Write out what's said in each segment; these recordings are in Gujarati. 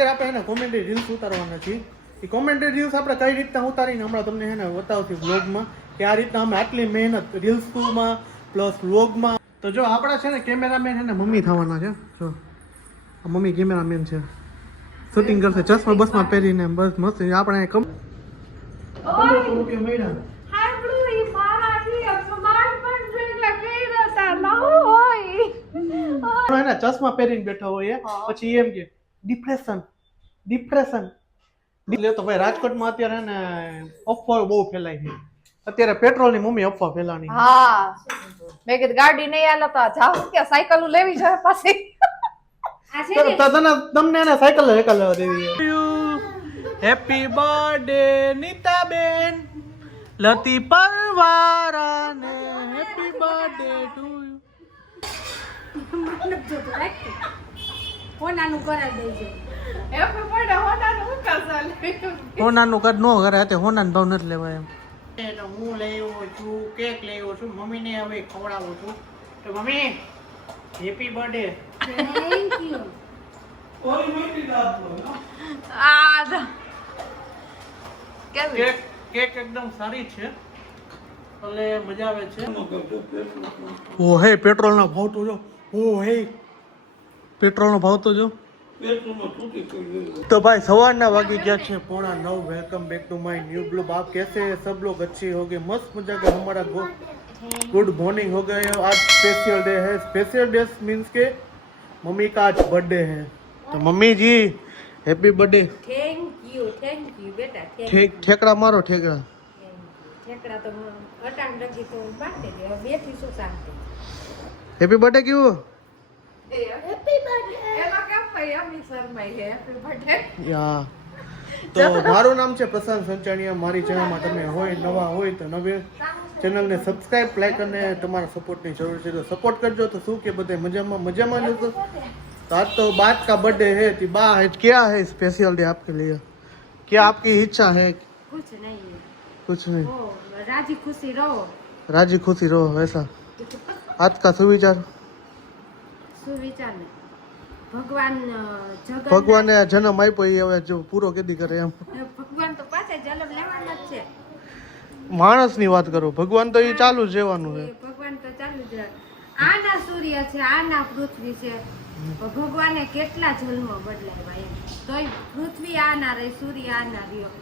અત્યારે આપણે એને કોમેડી રીલ્સ ઉતારવાના છીએ. એ કોમેડી રીલ્સ આપણે કઈ રીતના ઉતારીને હમણાં તમને એને બતાવતી વ્લોગમાં કે આ રીતના અમે આટલી મહેનત રીલ્સમાં પ્લસ વ્લોગમાં. તો જો આપણા છે ને કેમેરામેન છે ને મમ્મી થવાના છે. જો આ મમ્મી કેમેરામેન છે, શૂટિંગ કરશે ચશ્મા બસમાં પહેરીને. બસ મસ્ત. આપણે કમ 1500 રૂપિયા મળ્યા. એના ચશ્મા પહેરીને બેઠા હોય પછી એમ કે ડિપ્રેશન એટલે તો ભાઈ રાજકોટમાં અત્યારે ને અફવા બહુ ફેલાય છે. અત્યારે પેટ્રોલ ની મમ્મી અફવા ફેલાની. હા મેં કીધું ગાડી નહીં આલે તો જાવ કે સાયકલ લેવી જાય પાછી. તમને એને સાયકલ લેવા દેવી. હેપી બર્થડે નીતાબેન લતી પરવારાને હેપી બર્થડે ટુ યુ. હોનાનું કરાવી દેજો. હોનાનું કદ નો કરે તે હોનાનો ભાવ નથી લેવાય એમ. હું લેવો છું કેક લેવો છું મમ્મીને હવે ખવડાવું છું. તો mummy happy birthday. Thank you. Cake એકદમ સારી છે એટલે મજા આવે છે. ઓ હે પેટ્રોલનો ભાવ તો જો. ઓ હે પેટ્રોલનો ભાવ તો જો. तो भाई सवार वागी क्या है 8:45. Welcome back to my new blog. आप कैसे हैं सब लोग? अच्छे हो गए, मस्त मजा का. हमारा गुड मॉर्निंग हो गया. आज स्पेशल डे है. स्पेशल डे मीन्स के मम्मी का आज बर्थडे है. तो मम्मी जी हैप्पी बर्थडे. થેન્ક યુ બેટા. ठेकड़ा मारो ठेकड़ा. ઠેકડા તો અટાણ લગી તો બાટે દે. હવે બેઠી શું શાંતિ. हैप्पी बर्थडे क्यों? Happy birthday. એમાં કેમ ભાઈ અમી શર્માઈ હે હેપી બર્થડે. યા તો મારું નામ છે પ્રશાંત સંચાણીયા. મારી ચેનલમાં તમે હોય નવા હોય તો નવે ચેનલને સબસ્ક્રાઇબ લાઈક અને તમારા સપોર્ટની જરૂર છે. તો સપોર્ટ કરજો. તો શું કે બધા મજામાં જો. तो आज तो बात का बर्थडे है. तो बा है क्या है स्पेशल डे आपके लिए? क्या आपकी इच्छा है? कुछ नहीं है. कुछ नहीं. ओ राजी खुशी रहो. राजी खुशी रहो ऐसा आज का सुविचार. સુવિચાર ને ભગવાન ભગવાને જન્મ આપ્યો એ હવે જો પૂરો કેદી કરે એમ. ભગવાન તો પાછા જન્મ લેવાના જ છે. માણસની વાત કરો. ભગવાન તો એ ચાલુ જ રહેવાનું છે. ભગવાન તો ચાલુ જ રહે. આના સૂર્ય છે, આના પૃથ્વી છે. ભગવાને કેટલા જન્મ બદલાવ્યા એમ. તોય પૃથ્વી આના રહી, સૂર્ય આના રહ્યો,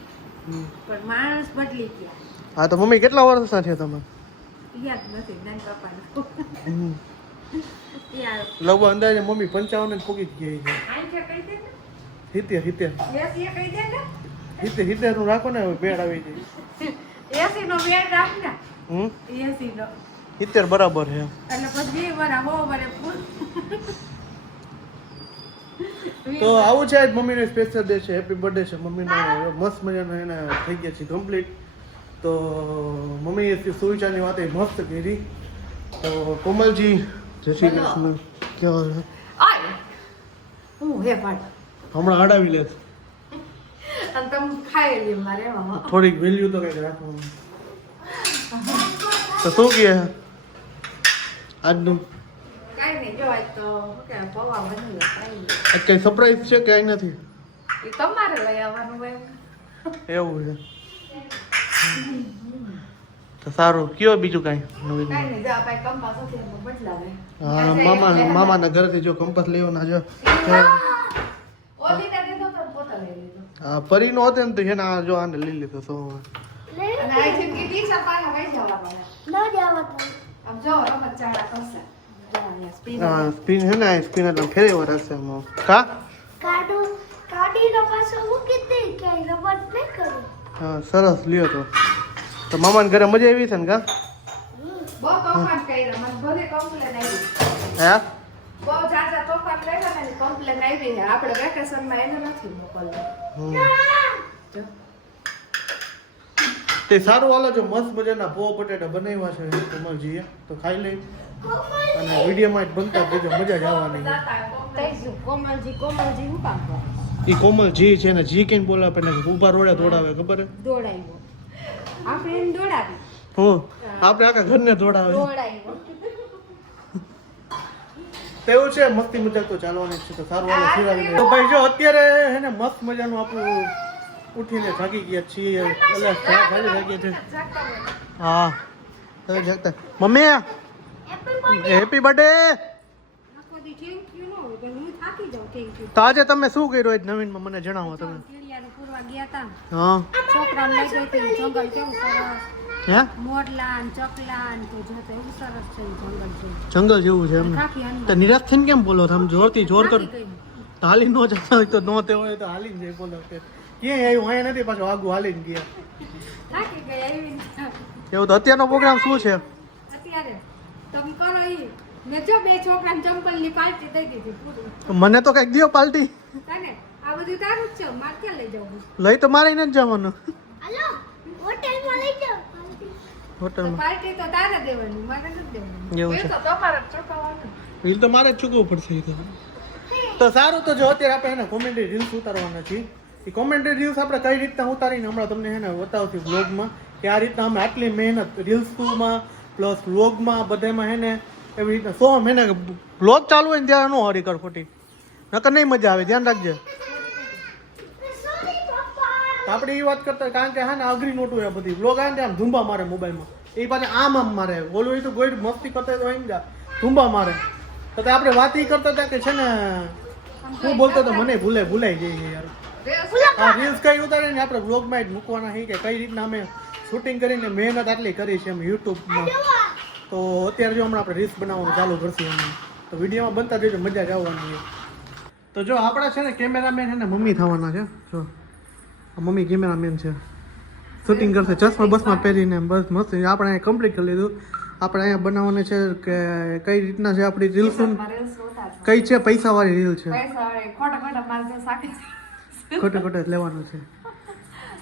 પણ માણસ બદલી ગયા. હા તો મમ્મી કેટલા વર્ષના છે તમે? યાદ નથી નાના પપ્પાને. લગભગ અંદાજે મમ્મી 55 જ પૂગી જ ગઈ છે. આંખે કહી દે ને. 70 એસી કહી દે ને. 70 નું રાખો ને ભેળ આવી જાય. 80 નો વેર રાખ ને. 80 નો 70 બરાબર છે. એટલે પછી 2 વરા 100 વરે ફૂલ. તો આવું છે આજ મમ્મીનો સ્પેશિયલ ડે છે. હેપી બર્થડે છે મમ્મીનો. મસ્ત મજાનો એને થઈ ગયા છે કમ્પ્લીટ. તો મમ્મીએ સુવિચારની વાત મસ્ત કરી. તો કોમલજી જય શ્રી કૃષ્ણ. ક્યાં છે? આય હું હે ભાઈ હમણાં અડાવી લે. અને તમે ખાઈ લે મારે એમાં. થોડીક વેલ્યુ તો કંઈક રાખવાનું. તો શું કહે આજનું? કાઈ નહીં જો આજ તો કે પૌવા બની કાઈ નહીં. આજ કઈ સરપ્રાઈઝ છે કે કાંઈ નથી? એ તમારે લઈ આવવાનું હોય. એવું છે તો સારું. કયો બીજું કાંઈ નવીન? કાઈ નહીં જો આ ભાઈ કંપાસ હતી એમાં બદલાવે. હા મામાના ઘરેથી જો કંપાસ લેવાના છે. ઓલી ને દીધો તો પોતા લઈ લીધો. હા પરીનો હતો ને તો એના જો આને લઈ લીધો તો. અને આ જિંદગી દી સપાના વઈ જવા પડે. ન જાવ તો આમ જો રમત ચાડા કરશે. હા સ્પિન છે ને સ્પિન એટલે ફેરે વાર હશે આમાં. કા કાઢીનો પાછો મૂકી દે કે રમત નહીં કરું. હા સરસ લ્યો તો મામાના ઘરે મજા આવી છે ને? કા બહુ તોફાન કર્યા. મને બધે કમ્પ્લેન આવી. હે બહુ જાજા તોફાન કર્યા ને કમ્પ્લેન આવી છે. આપણે વેકેશનમાં એને નથી મોકલવા. તે સારું હાલો. જો મસ્ત મજાના પોવા બટેટા બનાવ્યા છે કોમલજીએ તો ખાઈ લઈ. અને વિડીયોમાં જ બનતા દેજો, મજા જ આવવાની. કોમલજી હું કામ કરે? એ કોમલજી છે ને જી કેમ બોલાવે ને ઉભા રોડે દોડાવે ખબર હે? દોડાવ્યો. આપણે એને દોડાવી. હું આપણે આખા ઘરને દોડાવે. દોડાવ્યો. તો એવું છે મસ્તી મજાક તો ચાલવાની છે તો સારું વાલો ફિરાવી તો ભાઈ જો અત્યારે હે ને મસ્ત મજાનું આપણું ઉઠીને જાગી ગયા છીએ એટલે જાગી છે હા તો જાગતા મમ્મી હેપી બર્થડે તો આજે તમે શું કર્યું આજ નવીનમાં મને જણાવો તમે હા છોકરાને લઈ ગઈ હતી જંગલ કેવું સરસ હે મોરલા ને ચકલા ને તો જોતો એવું સરસ છે જંગલ છે જંગલ જેવું છે એમ કાફી અંદર તો નિરાશ થઈને કેમ બોલો તમે જોરથી જોર કર તો હાલી નો જતા હોય તો નો તે હોય તો હાલીને જઈ બોલો કે ક્યાં આવ્યું અહીંયા નથી પાછું આગું હાલીને ગયા થાકી ગઈ આવી એવું તો અત્યારનો પ્રોગ્રામ શું છે અત્યારે તમે કરો ઈ મેં જો બે છોકરાને ચંપલની પાર્ટી દઈ દીધી પૂરું મને તો કઈક દિયો પાર્ટી તને આ બધું તારું જ છે મારે ક્યાં લઈ જવું લઈ તો મારે નથી જવાનું હાલો હોટેલમાં લઈ જાઓ હોટલમાં પાર્ટી તો તારે દેવાની મારે નથી દેવાની એવું એ છે તો તમારે જ ચૂકવવાનું. રીલ તો મારે જ ચૂકવવું પડશે એ તો સારું તો જો અત્યારે આપણે એને કોમેડી રીલ્સ ઉતારવાના છીએ એ કોમેડી રીલ્સ આપણે કઈ રીતના ઉતારીને હમણાં તમને હે ને બતાવતી વ્લોગમાં કે આ રીતના અમે આટલી મહેનત રીલ્સમાં પ્લસ વ્લોગમાં બધામાં હે ને એવી રીતના સો હે ને વ્લોગ ચાલુ હોય ને ત્યારે નો હરી કર ખોટી નકર નહીં મજા આવે ધ્યાન રાખજે તો આપણે એ વાત કરતા કારણ કે હા ને અઘરી નોટું એ બધી વ્લોગ આવે ને આમ ધૂંબા મારે મોબાઈલમાં એ પાછા આમ મારે ઓલું એ તો ગોઈ મસ્તી કરતા તો એમ જા ધૂંબા મારે તો આપણે વાત એ કરતા હતા કે છે ને હું બોલતો તો મને ભૂલાઈ જઈએ યાર હા રીલ્સ કઈ ઉતારે ને આપણે વ્લોગમાં જ મૂકવાના છે કે કઈ રીતના અમે શૂટિંગ કરીને મહેનત આટલી કરી છે એમ યુટ્યુબમાં તો અત્યારે જો હમણાં આપણે રીલ્સ બનાવવાનું ચાલુ કરશું અમે તો વિડીયોમાં બનતા જજો મજા જ આવવાની છે તો જો આપણા છે ને કેમેરામેન છે ને મમ્મી થવાના છે જો મમ્મી કેમેરામેન છે શૂટિંગ કરશે ચશ્મા બસમાં પહેરીને બસ મસ્ત આપણે અહીંયા કમ્પ્લીટ કરી લીધું આપણે અહીંયા બનાવવાને છે કે કઈ રીતના છે આપણી રીલ્સ કઈ છે પૈસાવાળી રીલ છે ખોટા મારે શાક ખોટે લેવાનું છે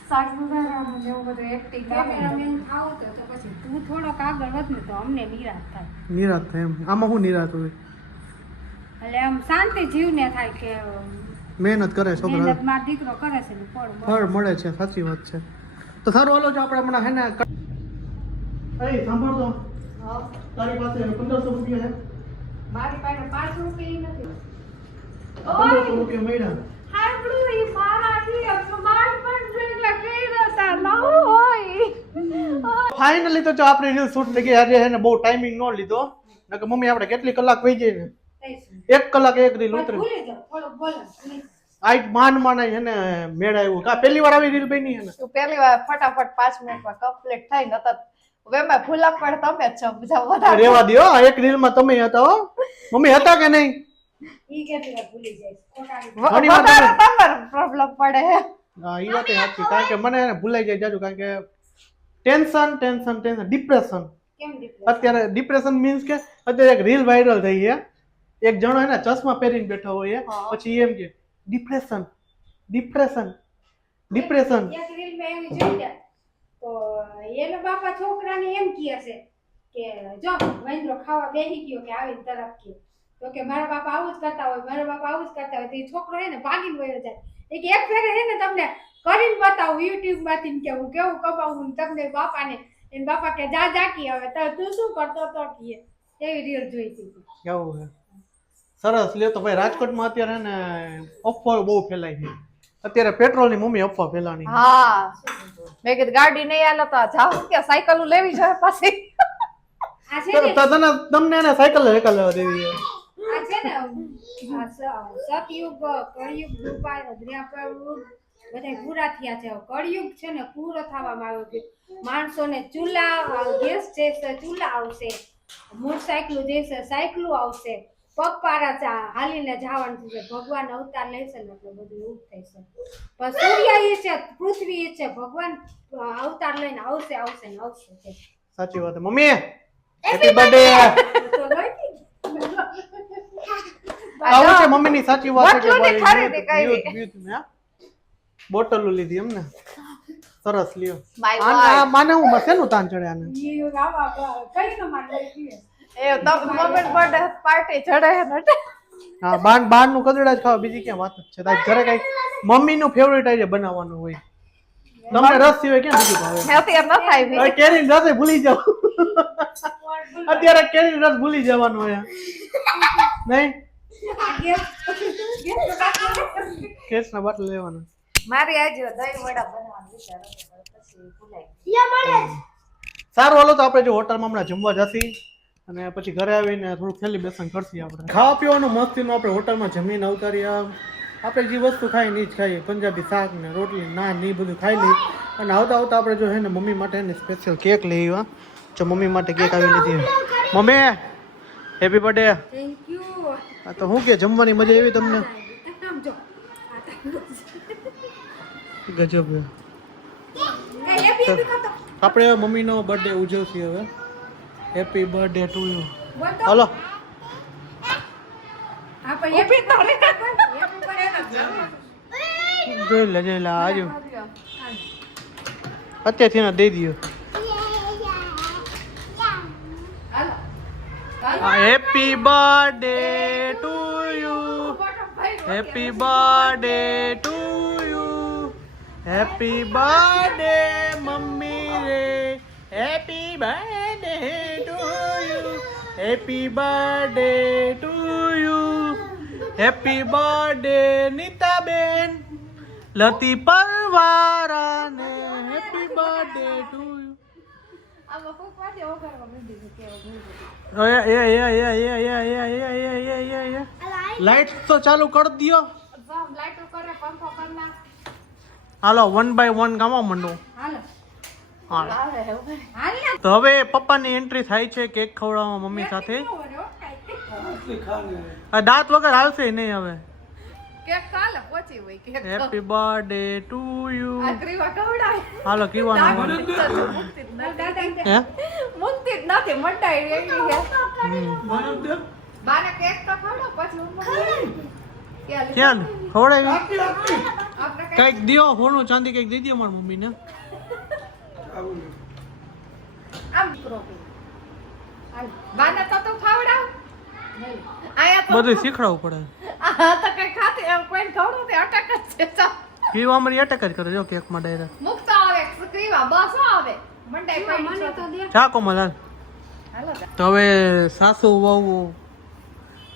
શાક સુધારવાનું છે એવું બધું એક્ટિંગ કેમેરામેન થાવ તો પછી તું થોડોક આગળ વધ ને તો અમને નિરાશ થાય નિરાશ થાય એમ આમાં શું નિરાશ હોય એટલે આમ શાંતિ જીવને થાય કે મહેનત કરે છોકરા મહેનત મારો દીકરો કરે છે ને ફળ મળે છે સાચી વાત છે તો સારું હાલો જો આપણે હમણાં હે ને એ સાંભળતો તારી પાસે 1500 રૂપિયા છે મારી પાસે 5 રૂપિયા નથી 1500 રૂપિયા મળ્યા હાંભળું ઈ મારા થી અપમાન પણ જેટલા કર્યા તા ના હોય ફાઇનલી તો જો આપણે રીલ શૂટ લગી આજે હે ને બહુ ટાઈમિંગ નો લીધો નકર મમ્મી આપણે કેટલી કલાક વહી જાય ને 1 કલાક એક રીલ ઉતરે ભૂલી જાઓ થોડુંક બોલો આઈ માન હે ને મેળ આવ્યું કા પહેલી વાર આવી રીલ બની હે ને તું પહેલી વાર ફટાફટ 5 મિનિટમાં કમ્પ્લીટ થઈ નતર હવે મેં ભૂલા પણ તમે જ છો બીજા વધારે રેવા દો એક રીલ માં તમે હતા હો મમ્મી હતા કે નહીં ઈ કેટલી વાર ભૂલી જાય ખોટાની ઘણી વાર વધારે તમારે પ્રોબ્લેમ પડે હે હા ઈ વાત સાચી કારણ કે મને ભૂલાઈ જાય જાજુ કારણ કે ટેન્શન ડિપ્રેશન કેમ ડિપ્રેશન અત્યારે ડિપ્રેશન મીન્સ કે અત્યારે એક રીલ વાયરલ થઈ છે એક જણો હે ને ચશ્મા પહેરીને બેઠો હોય પછી એમ કે ડિપ્રેશન એક રીલ મે એવી જોઈ છે તો એનો બાપા છોકરાને એમ કહે છે કે જો વંદરો ખાવા બેસી ગયો કે આવીને તરફ કે તો કે મારા બાપા આવું જ કરતા હોય તો એ છોકરો હે ને ભાગીને વયો જાય એ કે એક ફેરે હે ને તમને કરીને બતાવું યુટ્યુબ માંથી કે હું કેવું કમાવું તમને બાપાને એને બાપા કે જા કી હવે તો તું શું કરતો તો કે એવી રીલ જોઈ હતી કેવું છે સરસ લ્યો તો ભાઈ રાજકોટમાં અત્યારે ને અફવાઓ બહુ ફેલાય છે અત્યારે પેટ્રોલની મમ્મી અફવા ફેલાની હા મેં કીધું ગાડી નહીં આલે તો જાવ કે સાયકલ લેવી જાય પાછી આ છે ને તમને એને સાયકલ લેવા દેવી આ છે ને સતયુગ કળિયુગ રૂપાય દ્રેપયુગ બધા પૂરા થયા છે કળિયુગ છે ને પૂરો થવામાં આવ્યો છે માણસોને ચૂલા ગેસ જશે ચૂલા આવશે મોટરસાયકલ જશે સાયકલો આવશે પગપાળા હાલીને જવાનું છે ભગવાન અવતાર લેશે ને એટલે બધું એવું થશે પણ સૂર્ય એ છે પૃથ્વી એ છે ભગવાન અવતાર લઈને આવશે છે સાચી વાત મમ્મી હેપી બર્થડે તો ગઈ આવું છે મમ્મીની સાચી વાત છે બોટલોની ખરીદી કરી. બોટલો લીધી એમ ને સરસ લ્યો My આ માને હું શેનું તાન ચડે આને ઈ રાવા કઈ ન માન લઈ એ તો મોમેન્ટ બર્થડે પાર્ટી ચડે હે નટે હા બાર નું કદડા જ ખાવા બીજી ક્યાં વાત જ છે તાર ઘરે કઈ મમ્મી નું ફેવરિટ આઈ બનાવવાનું હોય તમને રસ સિવાય ક્યાં બીજું ભાવે મેં અત્યારે ન થાય કેરી રસ ભૂલી જાવ અત્યારે કેરી રસ ભૂલી જવાનો હોય નહીં કેસ ના બાટલ લેવાનો મારી આજે દહીં વડા બનાવવાનું વિચાર હતો પછી ભૂલાઈ સારું હાલો તો આપણે જો હોટલમાં હમણાં જમવા જશી અને પછી ઘરે આવીને થોડુંક સેલિબ્રેશન કરશી આપણે ખાવા પીવાનું મસ્તીનું આપણે હોટલમાં જમીને અવતાર્યા આપણે જે વસ્તુ ખાઈ નહીં જ ખાઈએ પંજાબી શાક ને રોટલી નાન ને એ બધું ખાઈ લઈ અને આવતા આવતા આપણે જો હે ને મમ્મી માટે ને સ્પેશિયલ કેક લઈ આવ્યા જો મમ્મી માટે કેક આવી લીધી mummy happy birthday thank you. તો હું કે જમવાની મજા આવી તમને જો ગજબ એ હેપી ખાતો આપણે મમ્મીનો બર્થડે ઉજવશી હવે હેપી બર્થડે ટુ યુ બોલ તો હાલો આપણે હેપી તો રે હેપી બર્થડે જોઈ લે આજુ અત્યારથી ના દઈ દો happy birthday to you happy birthday to you happy birthday મમ્મી રે happy birthday to you happy birthday to you happy birthday Nitaben લતી પરવારાને હેપી બર્થડે ટુ યુ આમાં કોક વાતે ઓગળવા માંડી છે કેવો લાઈટ તો ચાલુ કરી દયો લાઈટો કરે પંખો કરના હાલો 1 by 1 ગામવા માંડો હાલો હાલો આવે હે ઉપર હાલ ને તો હવે પપ્પાની એન્ટ્રી થાય છે કેક ખવડાવવા મમ્મી સાથે આ દાંત વગર હાલશે નહીં હવે કેક કાલે પહોંચી હોય cake happy birthday to you આગ્રીવા કવડાય હાલો કીવાનું હે મુક્તિ જ નથી મંડાઈ રેડી હે હમ. બાને કેક તો ખાડો પછી હું ક્યાં ખવડાવી આપણે કઈક દિયો હોનું ચાંદી કઈક દઈ દો મારી મમ્મીને આમ કરો બાને તો ખાવડાવ આયા તો બધું શીખડાવવું પડે આ તો કઈ ખાતે એમ કોઈ ખવડો તે અટક જ છે તો પીવા અમારી અટક જ કરે જો કેકમાં ડાયરેક્ટ મુક્ત આવે સ્ક્રીવા બસ આવે મંડાઈ મને પડી તો દે ચા કોમલાલ હાલો તો હવે સાસુ વહુ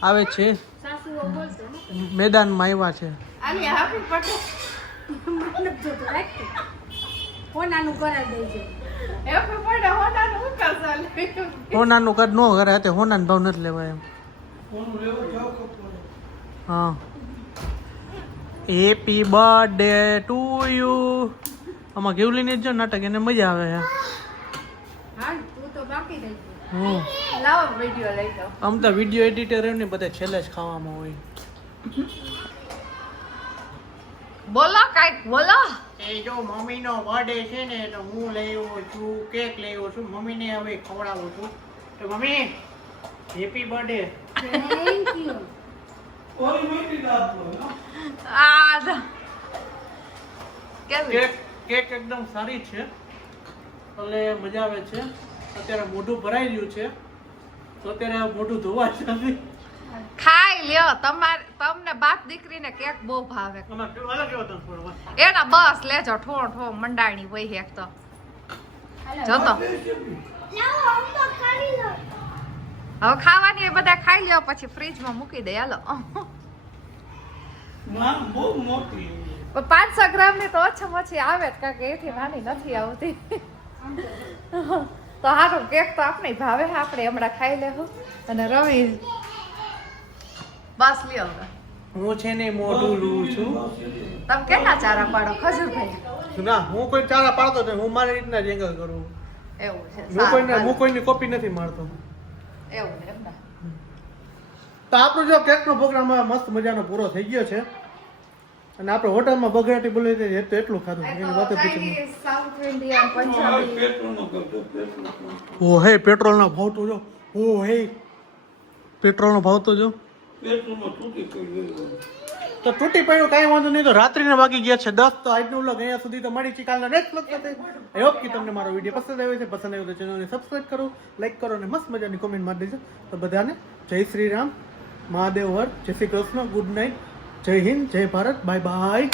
આવે છે સાસુઓ બોલશે ને મેદાનમાં આવ્યા છે આલી હેપી બર્થડે મને જોતો રાખી કોનાનું કરાવી દેજો હેપી બર્થડે હોટાનું હું કરસાલ હોનાનું કદ નો કરે તે હોનાનો ભાવ નથી લેવાય એમ હા હેપી બર્થડે ટુ યુ આમાં કેવલીની જ જો નાટક એને મજા આવે છે હાલ તું તો બાકી રહી ગયો હમ લાવો વિડિયો લઈ જાઓ આમ તો વિડીયો એડિટર એમને બધા છેલ્લે જ ખાવામાં હોય બોલો કાઈક બોલો એ જો મમ્મીનો બર્થડે છે ને તો હું લઈ આવ્યો છું કેક લઈ આવ્યો છું મમ્મીને હવે ખવડાવું છું તો mummy happy birthday thank you આ કેવી કેક કેક એકદમ સારી છે એટલે મજા આવે છે અત્યારે મોઢું ભરાઈ રહ્યું છે તો અત્યારે મોઢું ધોવા છે ખાઈ લ્યો તમને બાપ દીકરીને કેક બહુ ભાવે આમાં કેવું અલગ એવો તને થોડો એના બસ લેજો ઠો ઠો મંડાણી હોય એક તો જોતો હવે ખાવાની એ બધા ખાઈ લ્યો પછી ફ્રીજમાં મૂકી દે હાલો બહુ મોટી પણ 500 ગ્રામની તો ઓછામાં ઓછી આવે જ કારણ કે એથી નાની નથી આવતી તો હારું કેક તો આપણે ભાવે આપણે હમણાં ખાઈ લેવું અને રવિ બસ લ્યો હવે હું છે ને મોઢું લઉં છું તમે કેટલા ચારા પાડો ખજૂરભાઈ ના હું કોઈ ચારા પાડતો નથી હું મારી રીતના જ એંગલ કરું એવું છે હું કોઈની કોપી નથી મારતો એવું એમ ને તો આપણો જો કેકનો પ્રોગ્રામ મસ્ત મજાનો પૂરો થઈ ગયો છે અને આપણે હોટલમાં બગડાટી બોલી હતી તો એટલું ખાધું એની વાતો પૂછી સાઉથ ઇન્ડિયન પંજાબી ઓ હે પેટ્રોલનો ભાવ તો જો ઓ હે પેટ્રોલનો ભાવ તો જો તો તૂટી પડ્યું કાંઈ વાંધો નહીં તો રાત્રિના વાગી ગયા છે 10 તો આજનું વ્લોગ અહીંયા સુધી તો મળી કાલના નેક્સ્ટ વ્લોગ સાથે આઈ હોપ કે તમને મારો વિડીયો પસંદ આવ્યો છે પસંદ આવ્યો તો ચેનલને સબસ્ક્રાઇબ કરો લાઈક કરો અને મસ્ત મજાની કોમેન્ટ મારી દેજો તો બધાને જય શ્રી રામ મહાદેવ હર જય શ્રી કૃષ્ણ ગુડ નાઇટ જય હિન્દ જય ભારત બાય બાય